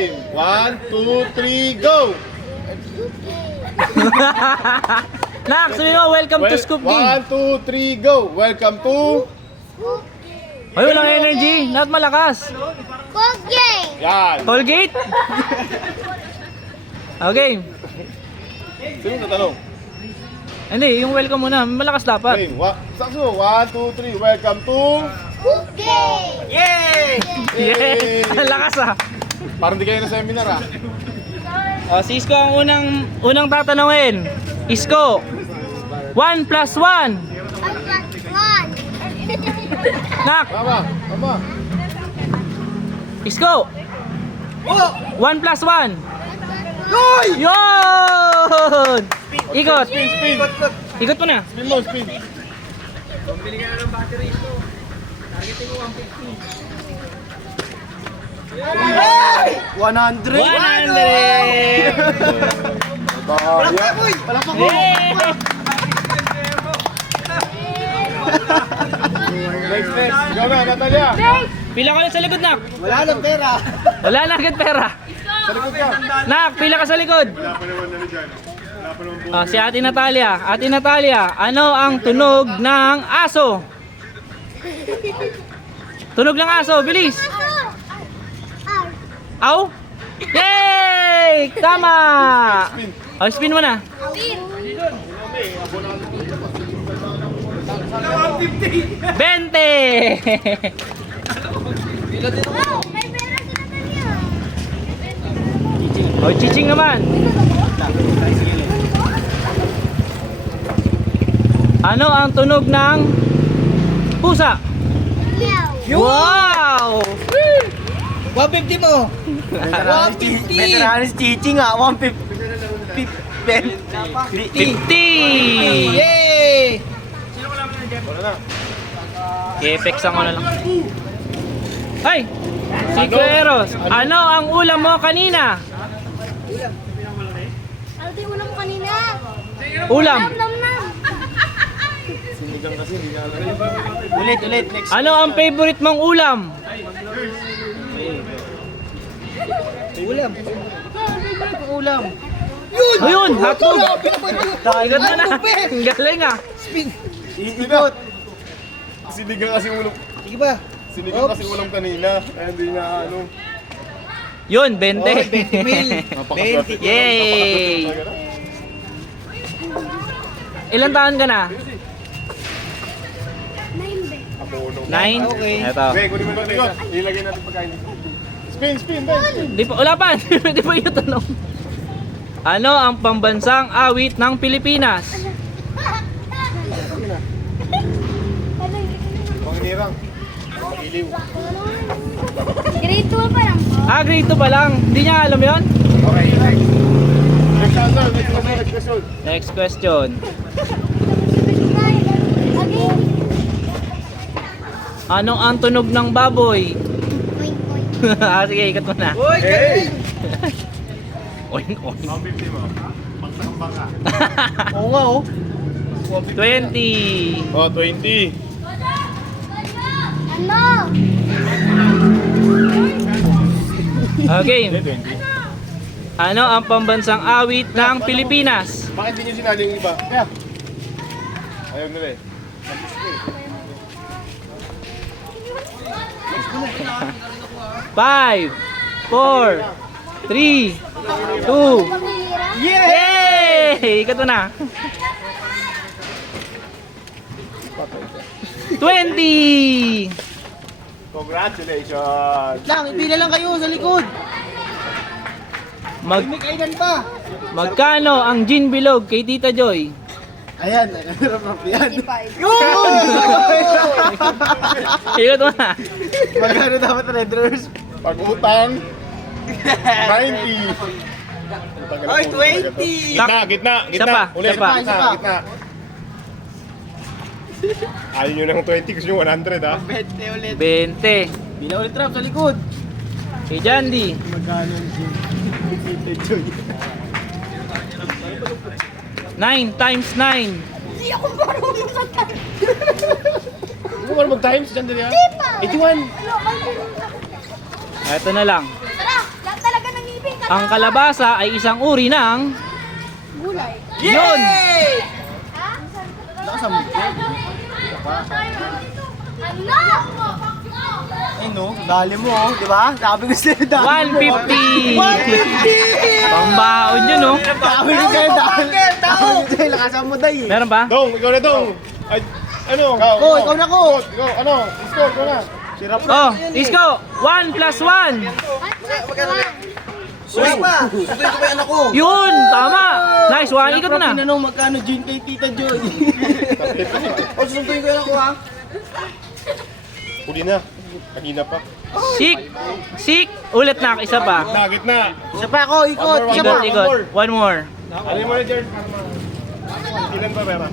Game. 1, 2, 3, go! Nak, sabi mo, welcome to Scoop Game. 1, 2, 3, go! Welcome to... Ay, walang energy. Not malakas. Yan. Colgate? Okay. Sino tatanong? Hindi, yung welcome muna. Malakas dapat. Game. Sakso. 1, 2, 3, welcome to... Yay! Ang lakas ah. Parang di kayo na seminar ah. Si Isko ang unang tatanungin. Isko, 1 plus 1. Nak, Tama. Isko. 1 plus 1. Yun! Ikot. Spin. Ikot mo na. Spin mo, spin. 100! Yay! Next. Ikaw na, Natalia. Pila ka sa likod, Nak. Wala nang pera. Wala na agad pera. Sa likod ka. Nak, pila ka sa likod. Si Ate Natalia. Ate Natalia, ano ang tunog ng aso? Tunog ng aso, bilis. Aw? Yay! Tama! Spin mo na. 20! Chiching naman. Ano ang tunog ng pusa? Wow! 150 mo. 150. Veteranis teaching ah. 150. 50! Yay! I-effects ang ano lang. Ay! Si Kueros, ano ang ulam mo kanina? Ano din ulam mo kanina? Ulam. Nam. Ulit. Next. Ano ang favorite mong ulam? Ulam. Ayun, hotdog. Ikat mo na. Hotdog, eh. Ang galing ah. Spin. Ikot. Sinigang kasi ulam. Sige ba? Sinigang kasi ulam kanina. Kaya hindi na ano. Yun, 20. 20 mil. 20. Yay! Ilan taon ka na? 9? Okay. Eto. Okay, kunin mo na ikot. Ilagay natin pagkain. Spin, Ben. Di pa, wala pa. Di pa yung tanong. Ano ang pambansang awit ng Pilipinas? Panginirang. Iliw. Grade 2 pa lang po. Grade 2 pa lang. Hindi niya alam yon? Okay, next. Next answer. Next question. Next question. Okay. Ano ang tunog ng baboy? Point. Sige, ikat mo na. Uy, galing. Oing, oing. 150 mo. Pagsakambang ka. Oo nga oh. 20. Oh, 20. Ano? Okay. Hindi, 20. Ano ang pambansang awit ng Pilipinas? Bakit di nyo sinali yung iba? Kaya. Ayaw nila eh. 5, 4, 3, 2, yay! Ikat mo na. 20! Congratulations! Lang, ipila lang kayo sa likod. May kainan pa. Magkano ang gin bilog kay Tita Joy? Ayan, nagkaroon yan. Yun! Ikat mo na. Magkano dapat Red Rose? Pag-utang, 90. Ay, 20! Gitna. Isa pa, Ulit, isa pa. gitna. Ayaw nyo ng 20, gusto nyo 100 ha? 20 ulit. 20. Bila ulit trap sa likod. Kay Jandy. Magkano ang gin? 9 times 9. Hindi ako marunong sa tayo. Hindi mo mag-times dyan din ha? 81. Ito na lang. Tara, lahat talaga Ang kalabasa ay isang uri ng... Gulay. Yun! Nakasamot ko. Ano? Ay no, dali mo oh, di ba? Sabi ko sa'yo, dali mo. 150! 150! Pambaon yun, no? Sabi ko sa'yo, dali. Sabi ko sa'yo, lakasan mo day eh. Meron ba? Dong, ikaw na dong. Ay, ano? Ikaw na ko. Ikaw, ano? Isko, ikaw na. Sirap na. Oh, Isko! 1 plus 1! Wala pa. Suntuin ko pa yung anak ko. Yun! Tama! Nice! Ikot mo na! Tinanong magkano June kay Tita Joy. O, susuntuin ko yung anak ko ha. Huli na. Kanina pa. Sik! Ulit na, isa pa. Nugget na. Isa pa ako, ikot. Isa pa. Ikot. One more. Alin mo na, Jared. Ilan pa, Vera?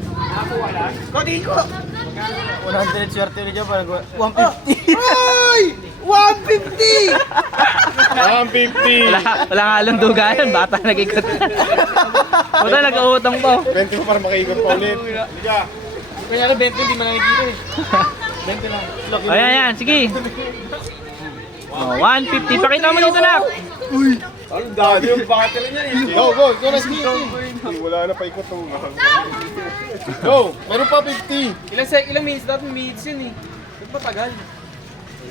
Kodi ko. 100 swerte ulit dyan, parang 150. Ay! 150! 150. Wala nga lang dugayan. Bata nag-ikot. Puta, nag-uutang pa. 20 mo para makaikot pa ulit. Liga. Kaya 20, hindi man nakikita eh. 20 lang. Ayan, yan. Sige. Oh, 150. Pakita mo dito na. Ang dami yung battery niya eh. Go, go. Ikaw na sige. Wala na pa ikot to. Go. Meron pa 50. Ilang minutes dapat minutes yun eh. Huwag matagal.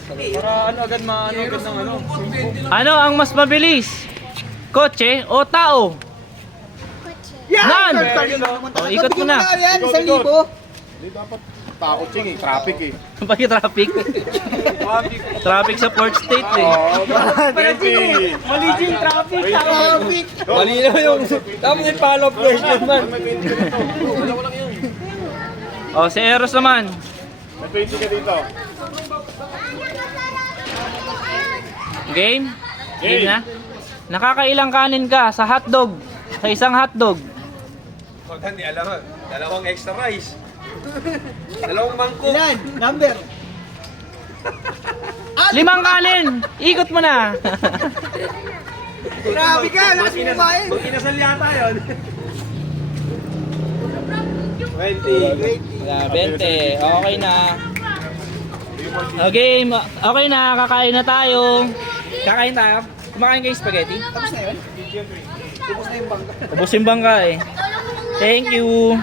Para ano agad maano agad ng ano. Ano ang mas mabilis? Kotse o tao? None! Oh, ikot mo na. Yan, Ikot, 1,000. Hindi dapat tao ching eh. Traffic eh. Pagi traffic. Traffic sa Port State eh. Oh, 20. Mali yung traffic. Traffic. Mali na yung tapos yung follow-up question man. Oh, si Eros naman. May 20 ka dito. Game? Game na? Nakakailang kanin ka sa hotdog? Sa isang hotdog? Pag hindi alam, dalawang extra rice. Dalawang mangkok. Ilan? Number? 5 kanin! Ikot mo na! Grabe ka, lakas mo kumain. Pag kinasal yata yun. 20. 20. Okay na. Okay, okay na. Kakain na tayo. Kakain tayo? Kumakain kayo spaghetti? Tapos na yun? Ubus yung bangka eh. Thank you.